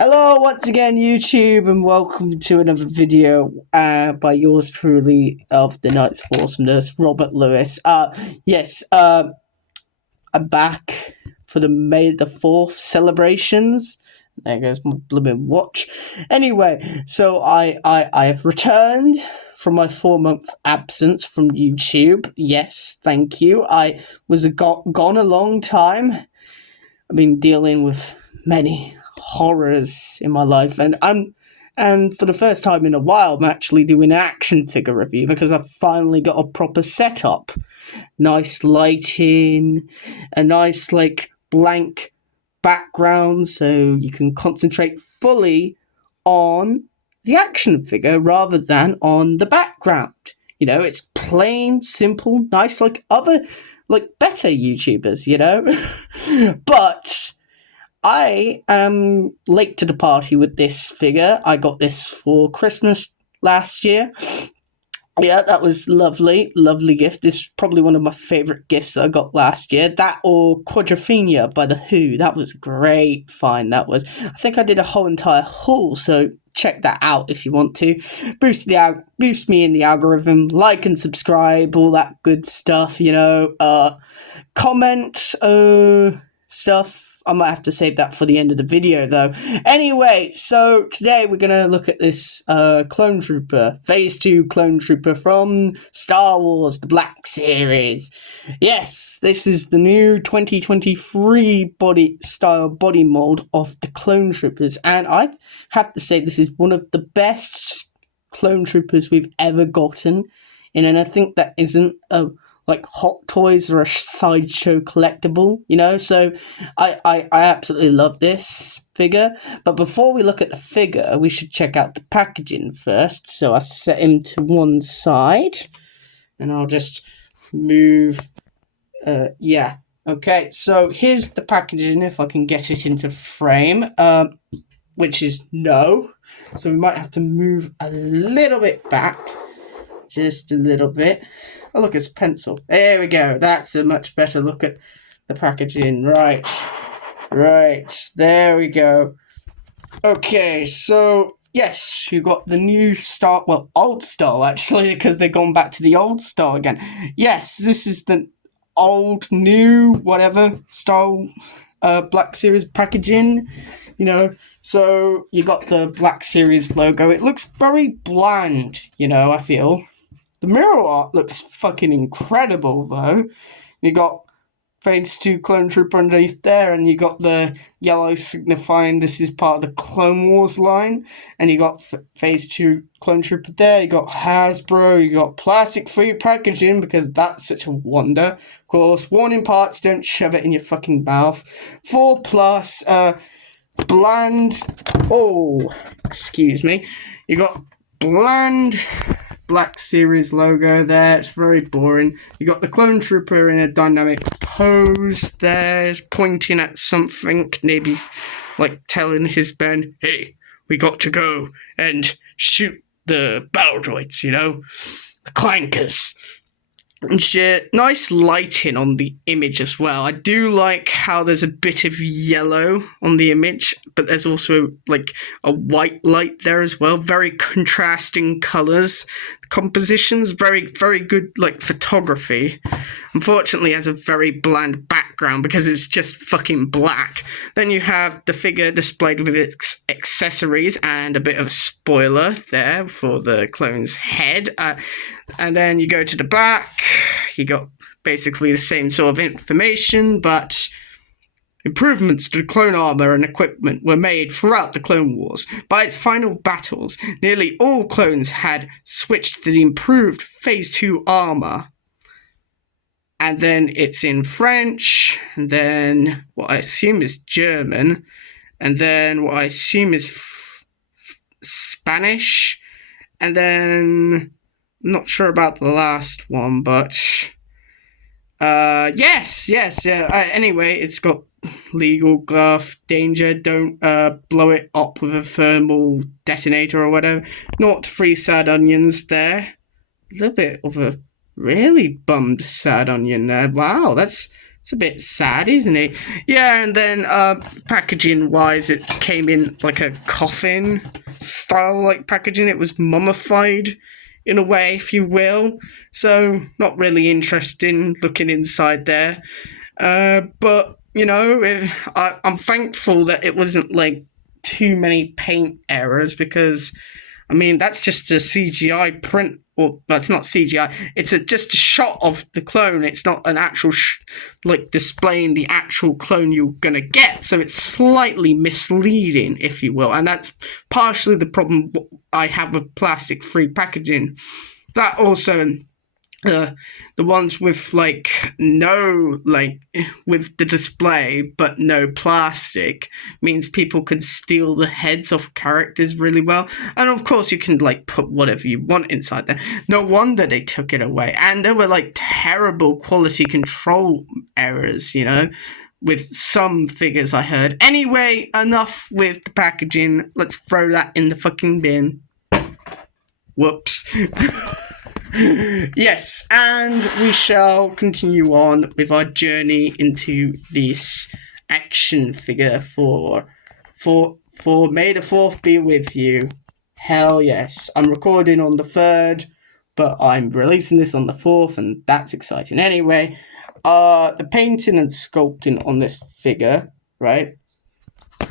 Hello once again, YouTube, and welcome to another video by yours truly of the Knights of Awesomeness, Robert Lewis. I'm back for the May the 4th celebrations. There goes my blooming watch. Anyway, so I have returned from my 4-month absence from YouTube. Yes, thank you. I was gone a long time. I've been dealing with many horrors in my life, and for the first time in a while, I'm actually doing an action figure review because I've finally got a proper setup. Nice lighting, a nice blank background, so you can concentrate fully on the action figure rather than on the background. You know, it's plain, simple, nice, like other, better YouTubers, you know? But I am late to the party with this figure. I got this for Christmas last year. Yeah, that was lovely. Lovely gift. This is probably one of my favourite gifts that I got last year. That or Quadrophenia by The Who. That was great find, that was. I think I did a whole entire haul, so check that out if you want to. Boost me in the algorithm. Like and subscribe, all that good stuff, you know. Comment, stuff. I might have to save that for the end of the video, though. Anyway, so today we're going to look at this Clone Trooper, Phase 2 Clone Trooper from Star Wars, the Black Series. Yes, this is the new 2023 body mold of the Clone Troopers, and I have to say this is one of the best Clone Troopers we've ever gotten, and I think that isn't a Hot Toys or a Sideshow collectible, you know, so I absolutely love this figure. But before we look at the figure, we should check out the packaging first. So I set him to one side, and I'll just move, okay, so here's the packaging, if I can get it into frame, which is no, so we might have to move a little bit back, just a little bit. Oh, look, it's a pencil. There we go. That's a much better look at the packaging. Right. There we go. Okay, so, yes, you got the new style, well, old style, actually, because they've gone back to the old style again. Yes, this is the old, new, whatever, style, Black Series packaging, you know. So, you got the Black Series logo. It looks very bland, you know, I feel. The mirror art looks fucking incredible, though. You got Phase 2 Clone Trooper underneath there, and you got the yellow signifying this is part of the Clone Wars line, and you got Phase 2 Clone Trooper there, you got Hasbro, you got plastic-free packaging, because that's such a wonder. Of course, warning parts, don't shove it in your fucking mouth. 4+, bland, excuse me, you got bland Black Series logo there. It's very boring. You got the Clone Trooper in a dynamic pose there, pointing at something, maybe telling his men, hey, we got to go and shoot the battle droids, you know, the clankers. And shit. Nice lighting on the image as well. I do like how there's a bit of yellow on the image, but there's also a white light there as well. Very contrasting colours. Compositions, very, very good photography. Unfortunately, it has a very bland background because it's just fucking black. Then you have the figure displayed with its accessories and a bit of a spoiler there for the clone's head. And then you go to the back, you got basically the same sort of information, but improvements to the clone armor and equipment were made throughout the Clone Wars. By its final battles, nearly all clones had switched to the improved Phase 2 armor. And then it's in French, and then what I assume is German, and then what I assume is Spanish, and then I'm not sure about the last one, but yes. Anyway, it's got legal glove, danger, don't blow it up with a thermal detonator or whatever. Not 3 sad onions there. A little bit of a really bummed sad onion there. Wow, that's It's a bit sad, isn't it? Yeah, and then packaging wise, it came in like a coffin style like packaging. It was mummified in a way, if you will. So not really interesting looking inside there. But you know, I'm thankful that it wasn't like too many paint errors because I mean, that's just a CGI print, or that's not CGI. It's just a shot of the clone. It's not an actual, like, displaying the actual clone you're gonna get. So it's slightly misleading, if you will. And that's partially the problem I have with plastic-free packaging. That also the ones with like no like with the display but no plastic means people can steal the heads of characters really well, and of course you can like put whatever you want inside there. No wonder they took it away, and there were like terrible quality control errors, you know, with some figures I heard. Anyway, enough with the packaging, let's throw that in the fucking bin. Whoops. Yes, and we shall continue on with our journey into this action figure for May the 4th be with you. Hell yes. I'm recording on the 3rd, but I'm releasing this on the 4th, and that's exciting. Anyway, the painting and sculpting on this figure, right,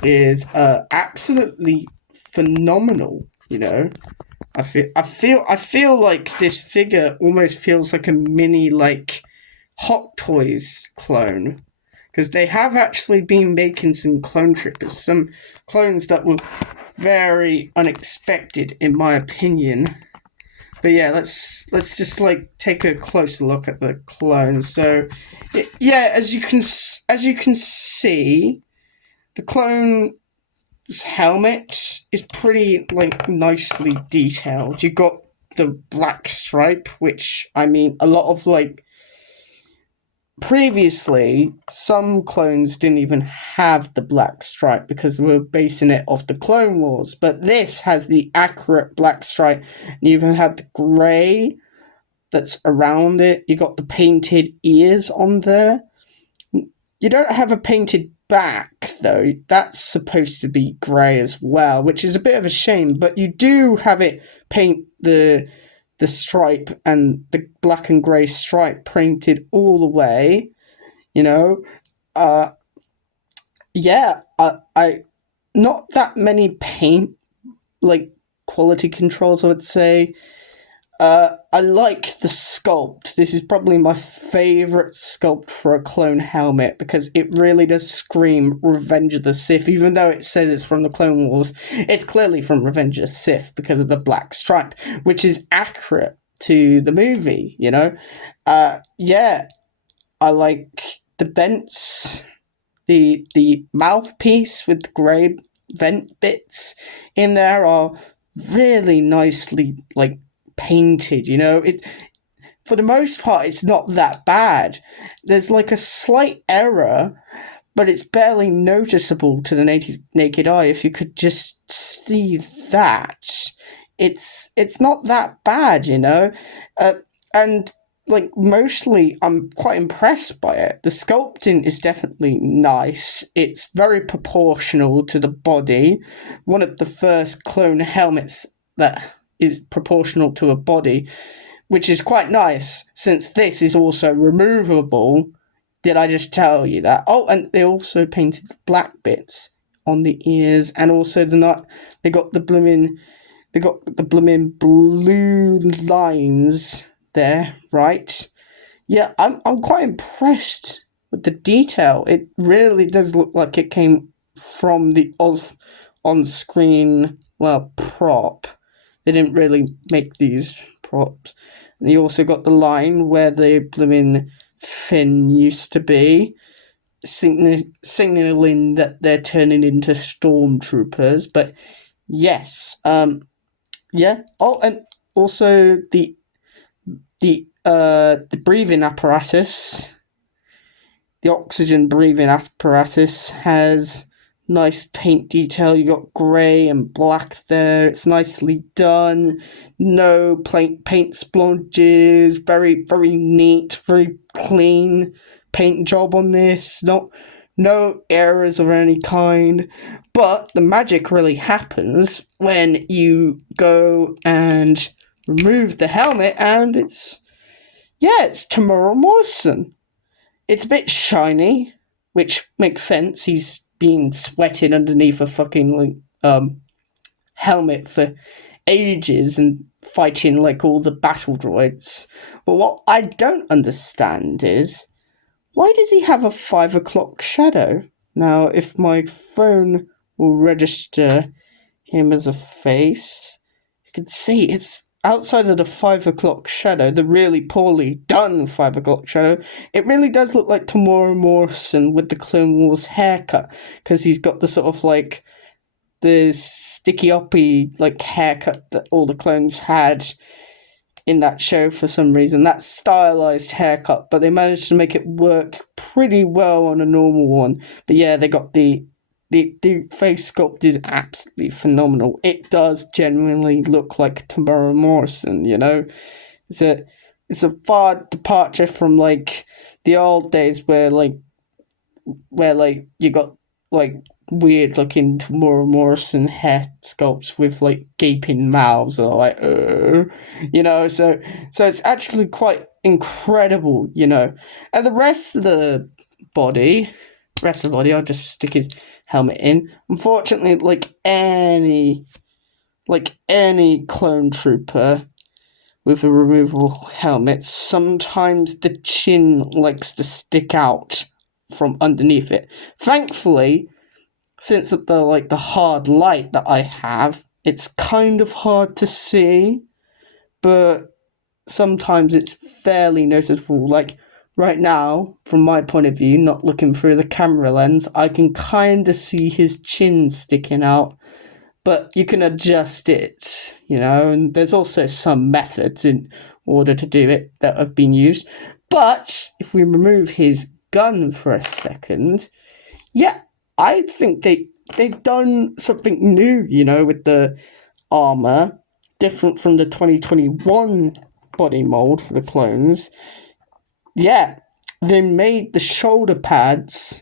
is absolutely phenomenal, you know. I feel like this figure almost feels like a mini like Hot Toys clone, because they have actually been making some clone triggers, some clones that were very unexpected in my opinion. But yeah, let's just like take a closer look at the clones. So yeah, as you can see, the clone helmet is pretty like nicely detailed. You got the black stripe, which I mean a lot of like previously some clones didn't even have the black stripe because we were basing it off the Clone Wars, but this has the accurate black stripe, and you even have the grey that's around it. You got the painted ears on there. You don't have a painted back, though. That's supposed to be grey as well, which is a bit of a shame, but you do have it paint the stripe and the black and grey stripe painted all the way, you know. Yeah, I not that many paint like quality controls, I would say. I like the sculpt. This is probably my favourite sculpt for a clone helmet because it really does scream Revenge of the Sith. Even though it says it's from the Clone Wars, it's clearly from Revenge of the Sith because of the black stripe, which is accurate to the movie, you know? Yeah, I like the vents, the mouthpiece with the grey vent bits in there are really nicely, like, painted, you know. It for the most part it's not that bad. There's like a slight error, but it's barely noticeable to the naked eye. If you could just see that, it's not that bad, you know. And like mostly I'm quite impressed by it. The sculpting is definitely nice. It's very proportional to the body. One of the first clone helmets that is proportional to a body, which is quite nice since this is also removable. Did I just tell you that? Oh, and they also painted black bits on the ears, and also they got the blooming blue lines there, right? Yeah, I'm quite impressed with the detail. It really does look like it came from the on-screen, well, prop. They didn't really make these props. And you also got the line where the blooming fin used to be, signaling that they're turning into stormtroopers. But yes, yeah. Oh, and also the breathing apparatus, the oxygen breathing apparatus has nice paint detail. You got grey and black there. It's nicely done. No paint splodges. Very, very neat. Very clean paint job on this, no errors of any kind. But the magic really happens when you go and remove the helmet, and it's Temuera Morrison. It's a bit shiny, which makes sense. He's been sweating underneath a fucking helmet for ages and fighting like all the battle droids. But what I don't understand is, why does he have a 5 o'clock shadow? Now, if my phone will register him as a face, you can see it's outside of the 5 o'clock shadow, the really poorly done 5 o'clock shadow. It really does look like Temuera Morrison with the Clone Wars haircut, because he's got the sort of like the sticky uppy like haircut that all the clones had in that show for some reason. That stylized haircut, but they managed to make it work pretty well on a normal one. But yeah, they got the face sculpt is absolutely phenomenal. It does genuinely look like Temuera Morrison, you know? It's a far departure from like the old days where you got like weird looking Temuera Morrison hair sculpts with like gaping mouths or like you know, so it's actually quite incredible, you know. And the rest of the body, I'll just stick his helmet in. Unfortunately, like any clone trooper with a removable helmet, sometimes the chin likes to stick out from underneath it. Thankfully, since the hard light that I have, it's kind of hard to see, but sometimes it's fairly noticeable. Like right now, from my point of view, not looking through the camera lens, I can kind of see his chin sticking out, but you can adjust it, you know, and there's also some methods in order to do it that have been used. But if we remove his gun for a second, yeah, I think they've done something new, you know, with the armor, different from the 2021 body mold for the clones. Yeah, they made the shoulder pads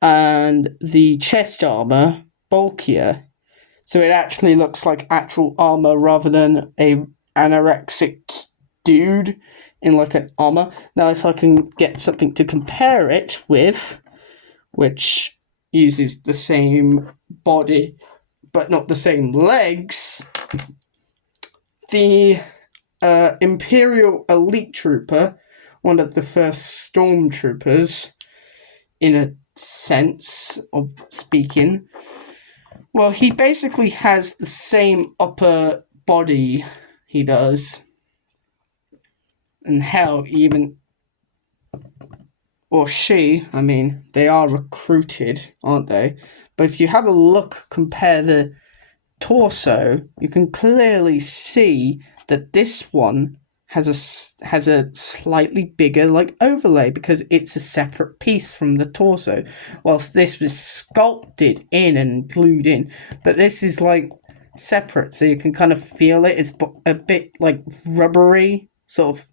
and the chest armor bulkier, so it actually looks like actual armor rather than a anorexic dude in like an armor. Now, if I can get something to compare it with, which uses the same body but not the same legs, the Imperial Elite Trooper, one of the first stormtroopers, in a sense of speaking, well, he basically has the same upper body he does. And hell, even, or she, I mean, they are recruited, aren't they? But if you have a look, compare the torso, you can clearly see that this one has a slightly bigger like overlay because it's a separate piece from the torso, whilst this was sculpted in and glued in. But this is like separate, so you can kind of feel it. It's a bit like rubbery, sort of.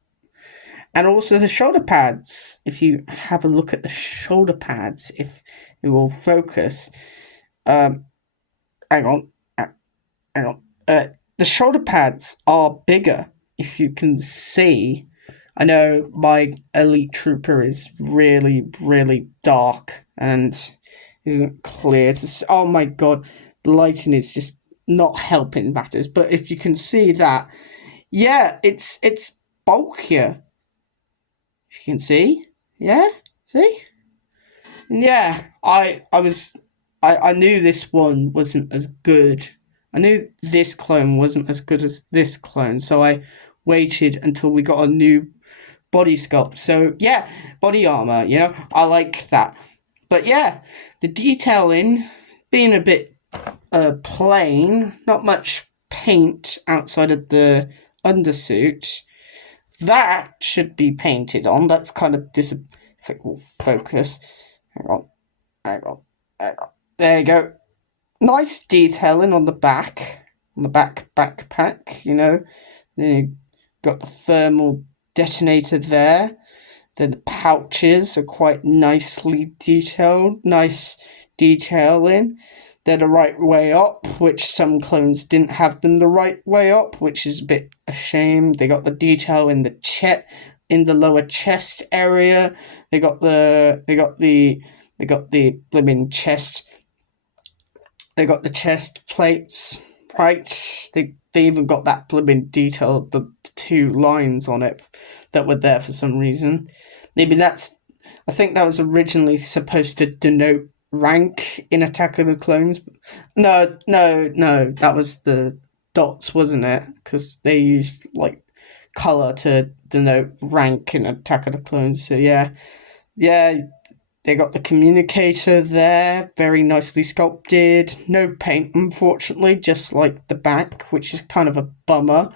And also the shoulder pads. If you have a look at the shoulder pads, if it will focus, hang on. The shoulder pads are bigger, if you can see. I know my Elite Trooper is really, really dark and isn't clear to see. Oh my god, the lighting is just not helping matters. But if you can see that, yeah, it's bulkier. If you can see, yeah, see, and yeah, I knew this one wasn't as good. I knew this clone wasn't as good as this clone, so I waited until we got a new body sculpt. So yeah, body armor, you know, I like that. But yeah, the detailing being a bit plain, not much paint outside of the undersuit. That should be painted on. That's kind of focus. Hang on. There you go. Nice detailing on the backpack, you know. Then you got the thermal detonator there. Then the pouches are quite nicely detailed, nice detailing. They're the right way up, which some clones didn't have them the right way up, which is a bit a shame. They got the detail in the lower chest area. They got the blimmin' chest. They got the chest plates, right? They even got that blimmin' detail, the two lines on it that were there for some reason. Maybe I think that was originally supposed to denote rank in Attack of the Clones. No, that was the dots, wasn't it? Because they used like color to denote rank in Attack of the Clones. So yeah, they got the communicator there, very nicely sculpted. No paint, unfortunately, just like the back, which is kind of a bummer.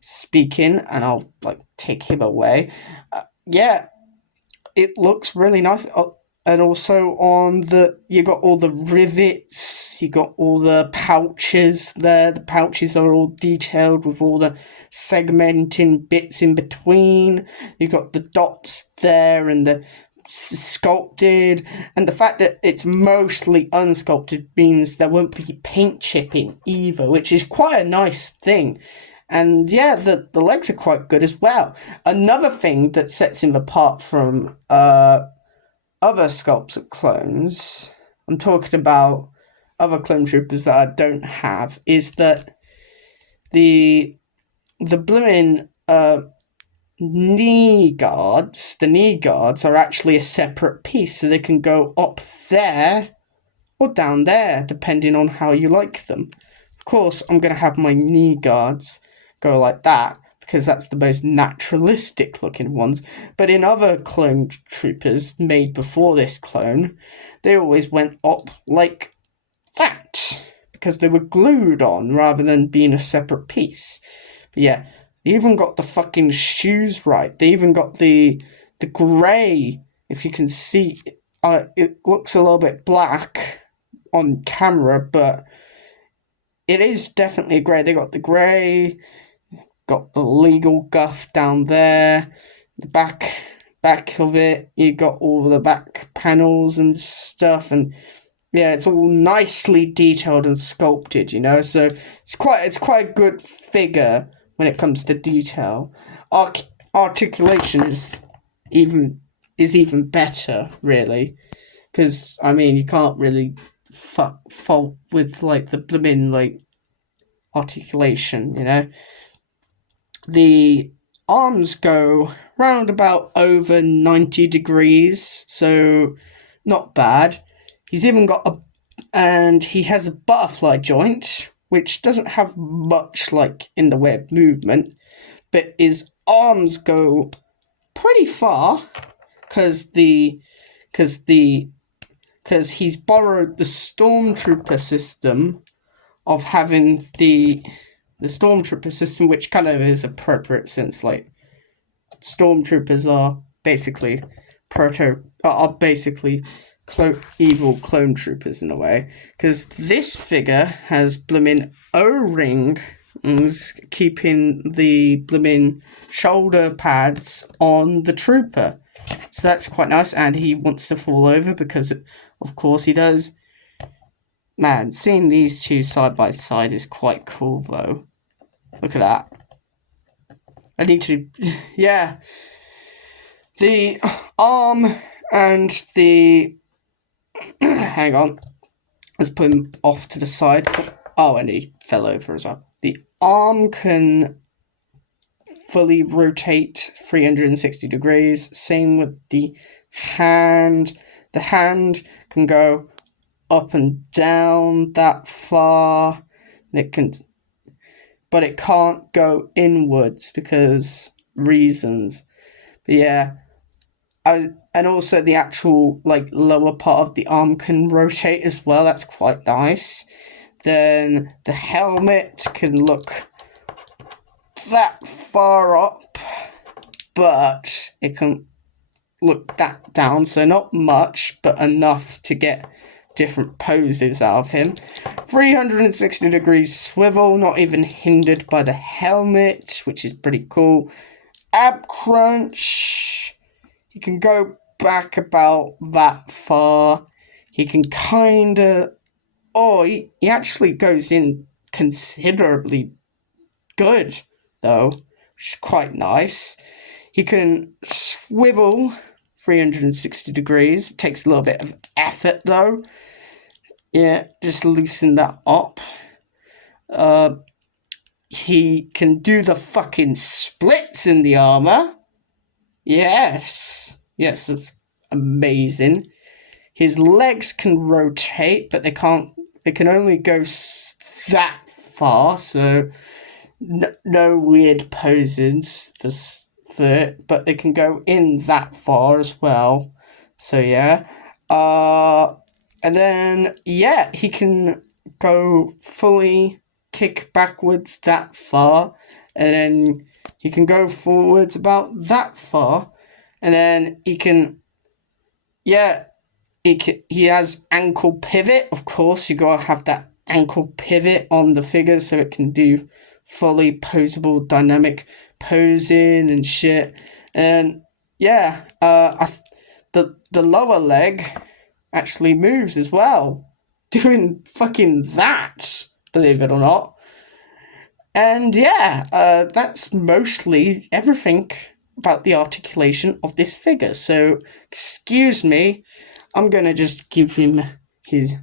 Speaking, and I'll like take him away. Yeah, it looks really nice. And also you got all the rivets, you got all the pouches there. The pouches are all detailed with all the segmenting bits in between. You got the dots there and the sculpted, and the fact that it's mostly unsculpted means there won't be paint chipping either, which is quite a nice thing. And yeah, the legs are quite good as well. Another thing that sets him apart from other sculpted clones, I'm talking about other clone troopers that I don't have, is that the blooming knee guards are actually a separate piece, so they can go up there or down there, depending on how you like them. Of course, I'm going to have my knee guards go like that, because that's the most naturalistic looking ones. But in other clone troopers made before this clone, they always went up like that, because they were glued on rather than being a separate piece. But yeah, they even got the fucking shoes right. They even got the grey, if you can see. It looks a little bit black on camera, but it is definitely grey. They got the grey, got the legal guff down there, the back of it. You got all the back panels and stuff, and yeah, it's all nicely detailed and sculpted. So it's quite a good figure when it comes to detail. Articulation is even better, really, because I mean you can't really fault with like the blooming like articulation. The arms go round about over 90 degrees, so not bad. He's even got and he has a butterfly joint, which doesn't have much like in the way of movement, but his arms go pretty far because he's borrowed the stormtrooper system of having the stormtrooper system, which kind of is appropriate since like stormtroopers are basically evil clone troopers in a way, because this figure has blooming O-rings keeping the blooming shoulder pads on the trooper, so that's quite nice. And he wants to fall over because of course he does. Man, seeing these two side by side is quite cool though. Look at that. I need to yeah, the arm and the hang on, let's put him off to the side. Oh, and he fell over as well. The arm can fully rotate 360 degrees. Same with the hand. The hand can go up and down that far. But it can't go inwards because reasons. But yeah, and also the actual like lower part of the arm can rotate as well. That's quite nice. Then the helmet can look that far up, but it can look that down, so not much, but enough to get different poses out of him. 360 degrees swivel, not even hindered by the helmet, which is pretty cool. Ab crunch. He can go back about that far. He can kinda... Oh, he actually goes in considerably good, though, which is quite nice. He can swivel 360 degrees. It takes a little bit of effort, though. Yeah, just loosen that up. He can do the fucking splits in the armor. Yes. Yes, that's amazing. His legs can rotate, but they can't. They can only go that far, so no weird poses for it. But they can go in that far as well. So yeah. And then yeah, he can go fully kick backwards that far, and then he can go forwards about that far, and then he can, yeah, he has ankle pivot. Of course, you gotta have that ankle pivot on the figure so it can do fully posable dynamic posing and shit. And yeah, the lower leg actually moves as well, doing fucking that, believe it or not. And yeah, that's mostly everything about the articulation of this figure. So, excuse me, I'm gonna just give him his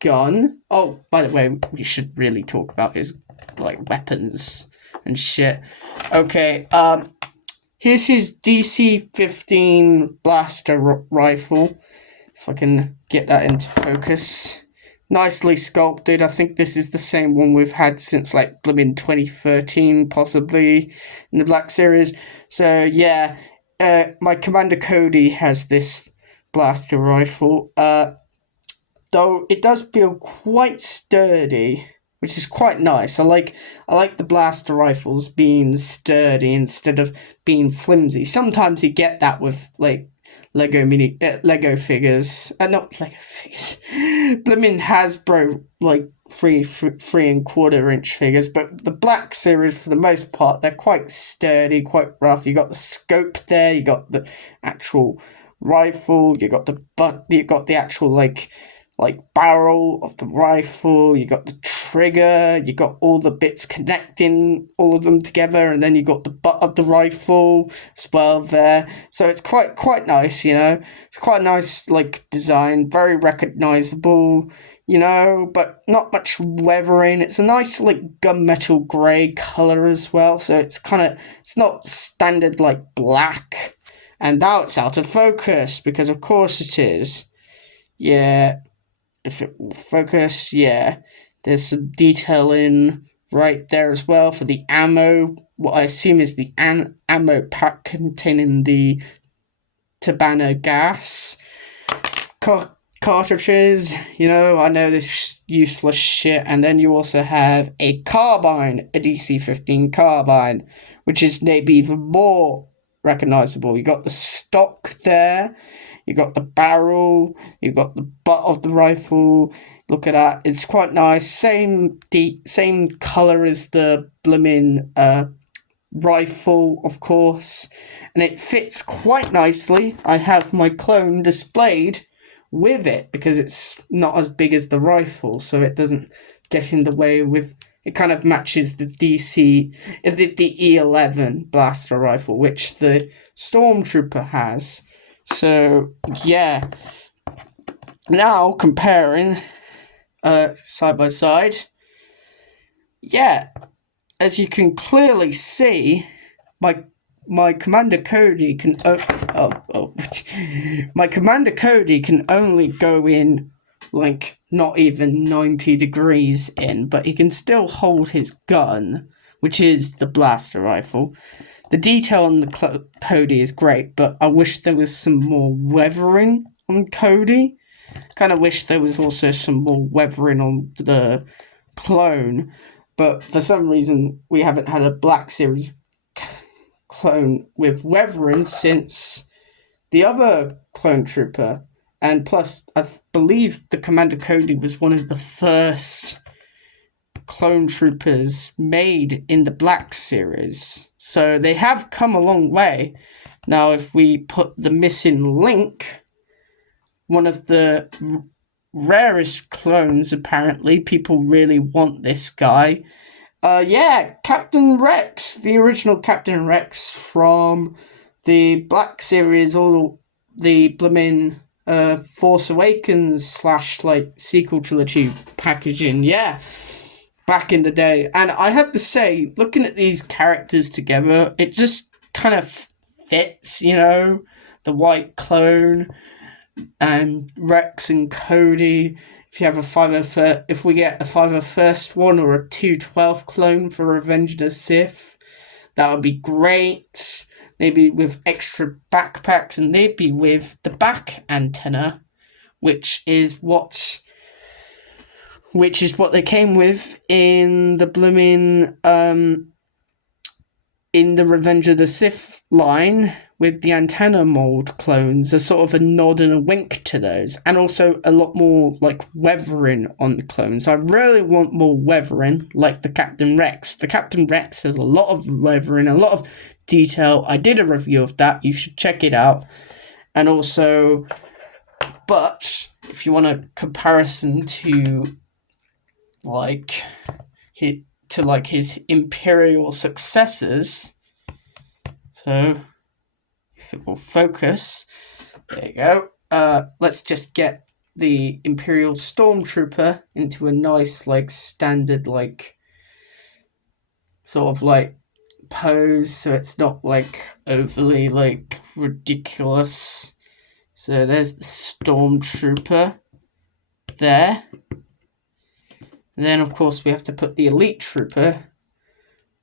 gun. Oh, by the way, we should really talk about his, like, weapons and shit. Okay, here's his DC-15 blaster rifle. If I can get that into focus. Nicely sculpted. I think this is the same one we've had since like blooming 2013, possibly, in the Black Series. So yeah, my Commander Cody has this blaster rifle. Though it does feel quite sturdy, which is quite nice. I like the blaster rifles being sturdy instead of being flimsy. Sometimes you get that with like Lego figures, not Lego figures, blooming Hasbro like three and quarter inch figures. But the Black Series, for the most part, they're quite sturdy, quite rough. You got the scope there, you got the actual rifle, you got the actual like barrel of the rifle, you got the trigger, you got all the bits connecting all of them together, and then you got the butt of the rifle as well there. So it's quite nice, you know. It's quite a nice like design, very recognizable, you know, but not much weathering. It's a nice like gunmetal grey colour as well, so it's not standard like black. And now it's out of focus, because of course it is. Yeah, if it will focus, yeah. There's some detailing right there as well for the ammo. What I assume is the ammo pack containing the Tabana gas. Cartridges, you know, I know this useless shit. And then you also have a carbine, a DC-15 carbine, which is maybe even more recognizable. You got the stock there, you got the barrel, you got the butt of the rifle. Look at that, it's quite nice. Same color as the blooming rifle, of course, and it fits quite nicely. I have my clone displayed with it because it's not as big as the rifle, so it doesn't get in the way with. It kind of matches the the E11 blaster rifle, which the Stormtrooper has. So yeah. Now comparing side by side. Yeah, as you can clearly see, my Commander Cody can my Commander Cody can only go in like not even 90 degrees in, but he can still hold his gun, which is the blaster rifle. The detail on the Cody is great, but I wish there was some more weathering on Cody. Kind of wish there was also some more weathering on the clone, but for some reason we haven't had a Black Series clone with weathering since the other clone trooper. And plus, I believe the Commander Cody was one of the first clone troopers made in the Black Series. So they have come a long way. Now, if we put the missing link, one of the rarest clones, apparently, people really want this guy. Yeah, Captain Rex, the original Captain Rex from the Black Series, or the blooming Force Awakens slash like sequel trilogy packaging. Yeah, back in the day. And I have to say, looking at these characters together, it just kind of fits, you know, the white clone and Rex and Cody. If you have a 501st, if we get a 501st one or a 212 clone for Revenge of the Sith, that would be great. Maybe with extra backpacks, and they'd be with the back antenna, which is what they came with in the blooming in the Revenge of the Sith line, with the antenna mold clones. There's sort of a nod and a wink to those, and also a lot more like weathering on the clones. I really want more weathering, like the Captain Rex. The Captain Rex has a lot of weathering, a lot of detail. I did a review of that. You should check it out. And also, but if you want a comparison to like his Imperial successors, so if it will focus, there you go. Let's just get the Imperial Stormtrooper into a nice like standard like sort of like pose, so it's not like overly like ridiculous. So there's the Stormtrooper there. And then of course we have to put the Elite Trooper,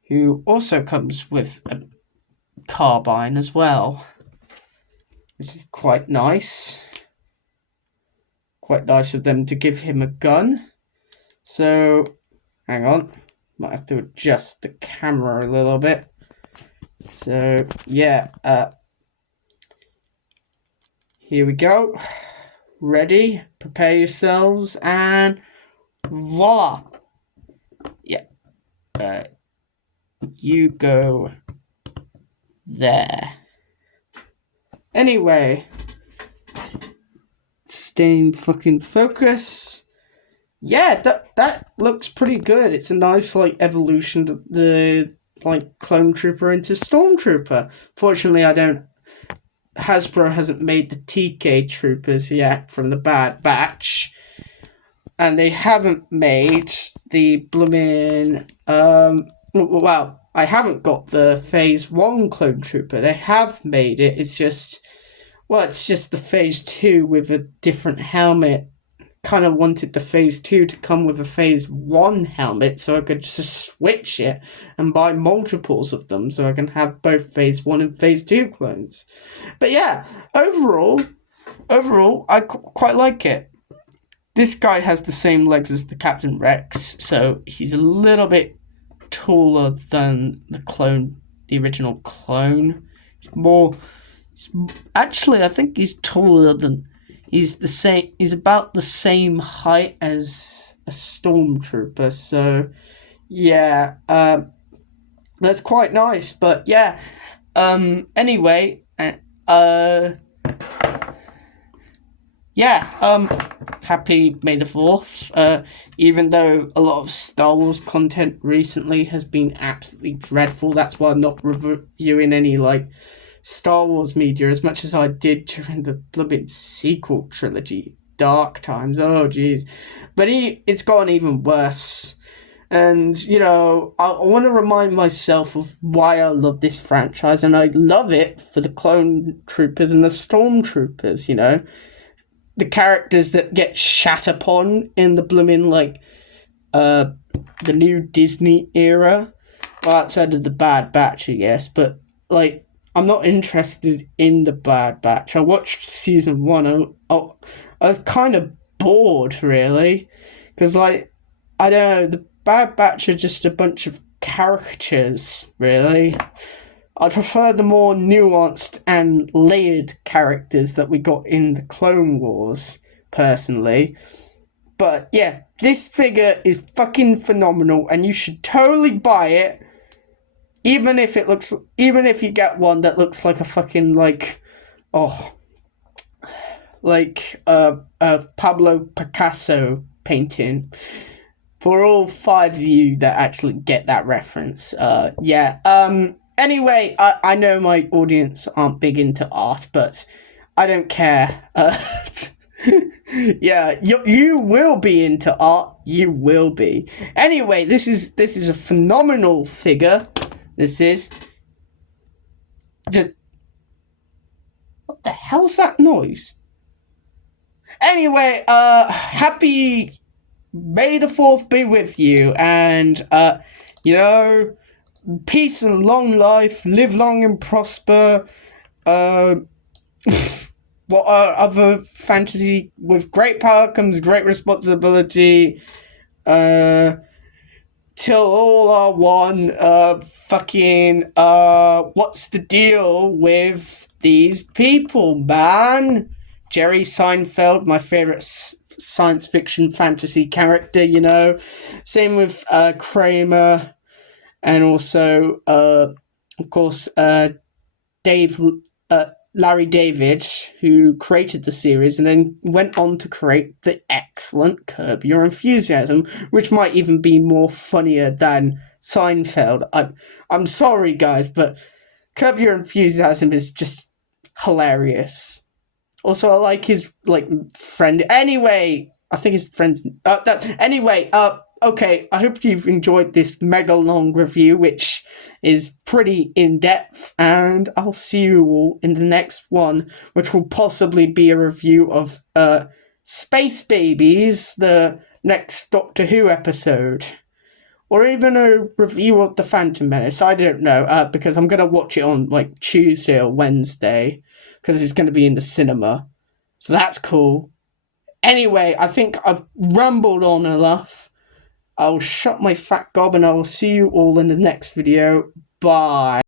who also comes with a carbine as well, which is quite nice. Quite nice of them to give him a gun. So, hang on. Might have to adjust the camera a little bit. So, yeah. Here we go. Ready? Prepare yourselves, and voila! Yeah. You go there. Anyway, staying fucking focus. Yeah, that looks pretty good. It's a nice like evolution to the like clone trooper into stormtrooper. Fortunately, Hasbro hasn't made the TK troopers yet from the Bad Batch, and they haven't made the blooming well, I haven't got the Phase 1 clone trooper. They have made it. It's just the Phase 2 with a different helmet. Kind of wanted the Phase 2 to come with a Phase 1 helmet so I could just switch it and buy multiples of them so I can have both Phase 1 and Phase 2 clones. But yeah, overall, I quite like it. This guy has the same legs as the Captain Rex, so he's a little bit taller than the original clone. Actually, I think he's taller than. He's about the same height as a stormtrooper. So, yeah, that's quite nice. But yeah, anyway, happy May the 4th. Even though a lot of Star Wars content recently has been absolutely dreadful, that's why I'm not reviewing any like Star Wars media as much as I did during the blooming sequel trilogy, Dark Times. Oh jeez, but it's gotten even worse. And you know, I want to remind myself of why I love this franchise, and I love it for the clone troopers and the stormtroopers. You know, the characters that get shat upon in the blooming like the new Disney era, well, outside of the Bad Batch, I guess. But like, I'm not interested in the Bad Batch. I watched season 1. I was kind of bored, really, because like, I don't know, the Bad Batch are just a bunch of caricatures, really. I prefer the more nuanced and layered characters that we got in the Clone Wars, personally. But yeah, this figure is fucking phenomenal, and you should totally buy it. even if you get one that looks like a fucking like, oh, like a Pablo Picasso painting. For all 5 of you that actually get that reference, yeah. Anyway, I know my audience aren't big into art, but I don't care. Yeah, you will be into art. You will be. Anyway, this is a phenomenal figure. This is. Just, what the hell's that noise? Anyway, happy May the 4th be with you, and you know, peace and long life, live long and prosper. What other fantasy? With great power comes great responsibility. Till all are one. What's the deal with these people, man? Jerry Seinfeld, my favorite science fiction fantasy character, you know. Same with Kramer, and also, of course, Larry David, who created the series and then went on to create the excellent Curb Your Enthusiasm, which might even be more funnier than Seinfeld. I'm sorry, guys, but Curb Your Enthusiasm is just hilarious. Also, I like his friend. Anyway, I think his friend's. Okay. I hope you've enjoyed this mega long review, which is pretty in depth, and I'll see you all in the next one, which will possibly be a review of Space Babies, the next Doctor Who episode, or even a review of The Phantom Menace. I don't know, because I'm gonna watch it on like Tuesday or Wednesday, because it's gonna be in the cinema, so that's cool. Anyway, I think I've rambled on enough. I'll shut my fat gob and I will see you all in the next video. Bye.